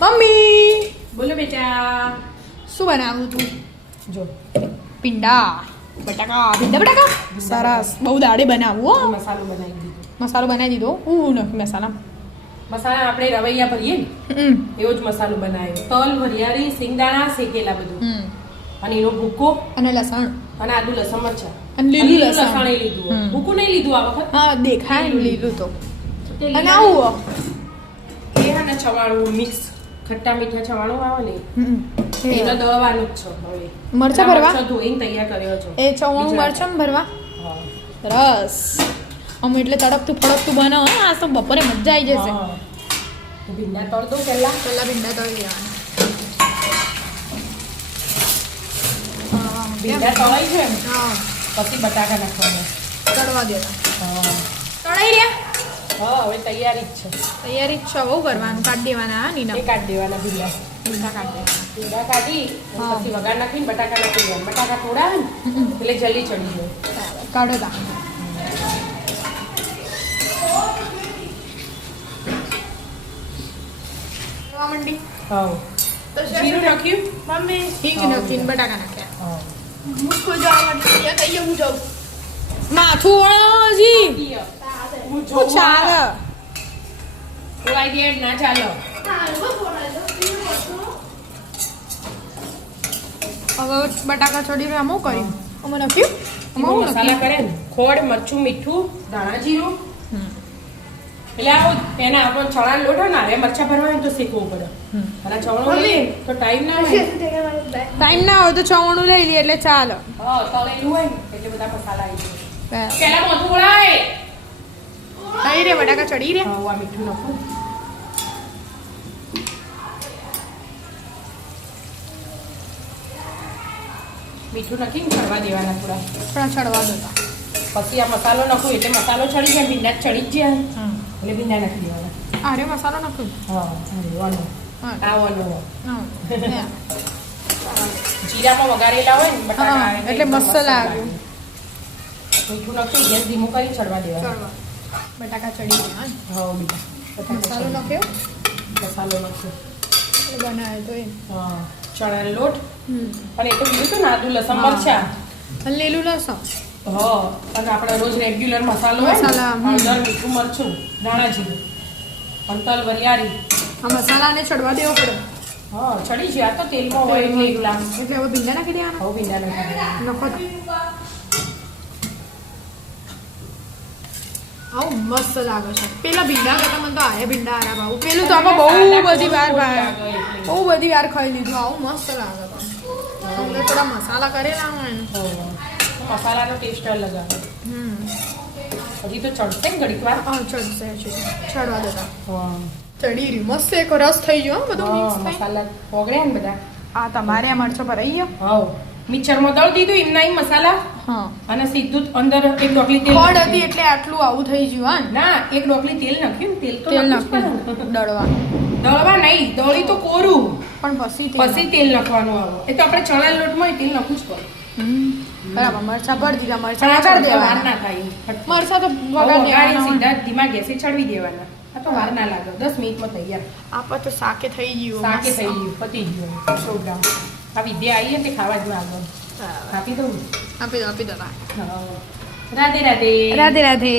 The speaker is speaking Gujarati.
મમ્મી બોલો બેટા. શું બનાવું તું? જો પીંડા બટાકા સરસ. બહુ દાડે બનાવવું હો. મસાલો બનાવી દીધો. મસાલો બનાવી દીધો. નથી મસાલા. મસાલા આપણે રવૈયા ભરીએ ને એવો જ મસાલો બનાવ્યો. તલ, વરિયાળી, સિંગદાણા શેકેલા બધું. અને એનો ભૂકો અને લસણ અને આદુ લસણ મરચાં અને લીલું લસણ. લસણ એ લીધું. ભૂકું નહીં લીધું આ વખત. હા દેખાય ને લીલું તો. તે અને લીલા આવું એ હે ને છવાણું મિક્સ ખટ્ટા મીઠા છવાણું આવે ને એ તો દવાનું જ છે હવે. મરચાં ભરવા? મરચાં ધોઈને તૈયાર કર્યો છો. એ ચવાણું મરચાં ભરવા. હા. સરસ. આમ એટલે તડપતું ફડકતું બને. આ તો બપોરે મજા આવી જશે. હા. ભીંડા તળ દઉં પહેલા ભીંડા તળી લેવાના. ભીંડા તળાઈ છે ને હા પછી બટાકા નાખવાના. તળવા દેતા. હા તળાઈ રહ્યા. હા હવે તૈયારી જ છે. તૈયારી જ છે. બહુ કરવાનું. કાઢી દેવાના. હા નીના એ કાઢી દેવાના ભીંડા. ભીંડા કાઢી દેવાના. ભીંડા કાઢી હા. પછી વઘાર નાખીને બટાકા નાખી દેવાના. બટાકા થોડા આવે ને એટલે જલ્દી ચડી જાય. બરાબર. કાઢો તા. મંડી હા તો જીરું નાખ્યું. મમ્મી હિંગ નાખીને બટાકા નાખ્યા. હા મુસ્કો જવા માટે ત્યાં કહીએ હું જાઉં. માથું વળો હજી. હું શું ચાલે? ખોવાઈ દે ના ચાલો. હવે બટાકા ચડી રહ્યા હું કર્યું. અમે નાખ્યું. એમાં મસાલા કરે ને ખોડ, મરચું, મીઠું, ધાણા જીરું. એટલે આવો એના આપણો ચણા લોટ હોય ને અરે મરચા ભરવા હોય તો શીખવું પડે. અને ચવણો લઈએ તો ટાઈમ ના હોય. ટાઈમ ના હોય તો ચવાણું લઈ લઈએ એટલે ચાલે. હા તળેલું હોય ને એટલે બધા મસાલા આવી જાય. થઈ પહેલા મોઢું બોલાય. રે બટાકા ચડી રહ્યા. હા આ મીઠું નાખું. મીઠું નાખીને ચડવા દેવાના થોડા. થોડા ચડવા દેતા. પછી આ મસાલો નાખું એટલે મસાલો ચડી જાય ભીંડા ચડી જ જાય એટલે ભીંડા નાખી દેવાના. અરે મસાલો નાખ્યું. હા વાનો હા. આવવાનો હા. જીરામાં વઘારેલા હોય ને બટાકા હા, એટલે મસ્ત લાગે. મીઠું નાખી ગેસ ધીમું કરી ચડવા દેવાના. ચડવા. બટાકા ચડી ગયા. હા બીજા મસાલો નાખ્યો. મસાલો નાખ્યો. એટલે બનાવ્યો તો એ. હા ચણાનો લોટ હમ. અને એ તો બીજું હતું ને આદુ લસણ હા. મરચાં. અને લીલું લસણ. હા અને આપણે રોજ રેગ્યુલર મસાલો હોય ને, મસાલા, હળદર, મીઠું, મરચું, ધાણા જીરું અને તલ, વરિયાળી. આ મસાલાને ચડવા દેવો પડે. હા ચડી જાય. આ તો તેલમાં હોય એટલે એકલા. એટલે હવે ભીંડા નાખી દેવાના. હવે ભીંડા નાખી દેવાના. નખો તો. આવું મસ્ત લાગે છે. પેલા ભીંડા કરતા મને તો આયા ભીંડા આરા ભાવ. પેલું તો આપણે બહુ બધી વાર બહુ બધી વાર ખાઈ લીધું. આવું મસ્ત લાગે તો. અંદર થોડા મસાલા કરેલા હોય ને. મસાલાનો ટેસ્ટ અલગ આવે. હમ. હજી તો ચડશે ને ઘડીક વાર. હા ચડશે હજી. ચડવા દેતા. હા ચડી રહ્યું મસ્ત એક રસ થઈ ગયો હો, બધું મિક્સ થઈ. મસાલા ઓગળ્યા ને બધા. આ તમારે આ મરચો ભરાઈ ગયો. હા મિક્સરમાં દળ દીધું એમના એમ મસાલા હા અને સીધું જ અંદર એક ડોકલી તેલ ખોડ નાખ્યું. હતી એટલે આટલું આવું થઈ ગયું હા ને? ના એક ડોકલી તેલ નાખ્યું ને. તેલ તો તેલ નાખવું જ પડે નાખ્યું ને. દળવાનું. દળવા નહીં દળી તો કોરું પણ પછી પછી તેલ નાખવાનું આવે. એ તો આપણે ચણા લોટમાં તેલ નાખવું જ પડે. બરાબર મરચા ભરી દીધા. મરચા ચણા વઘાર વાર દેવાના. ના થાય. મરચા તો વઘાર વઘારી દેવાના હોય. સીધા ધીમા ગેસે ચડવી દેવાના. આ તો વાર ના લાગે. 10 મિનિટમાં તૈયાર. આપા તો શાકે થઈ ગયું શાકે મસ્ત. થઈ ગયું પતી ગયું 100 ગ્રામ. આ વિદ્યા આવી ને તે ખાવા જ માંગો. બરાબર. આપી દઉં. આપી દો હા. રાધે રાધે. રાધે રાધે.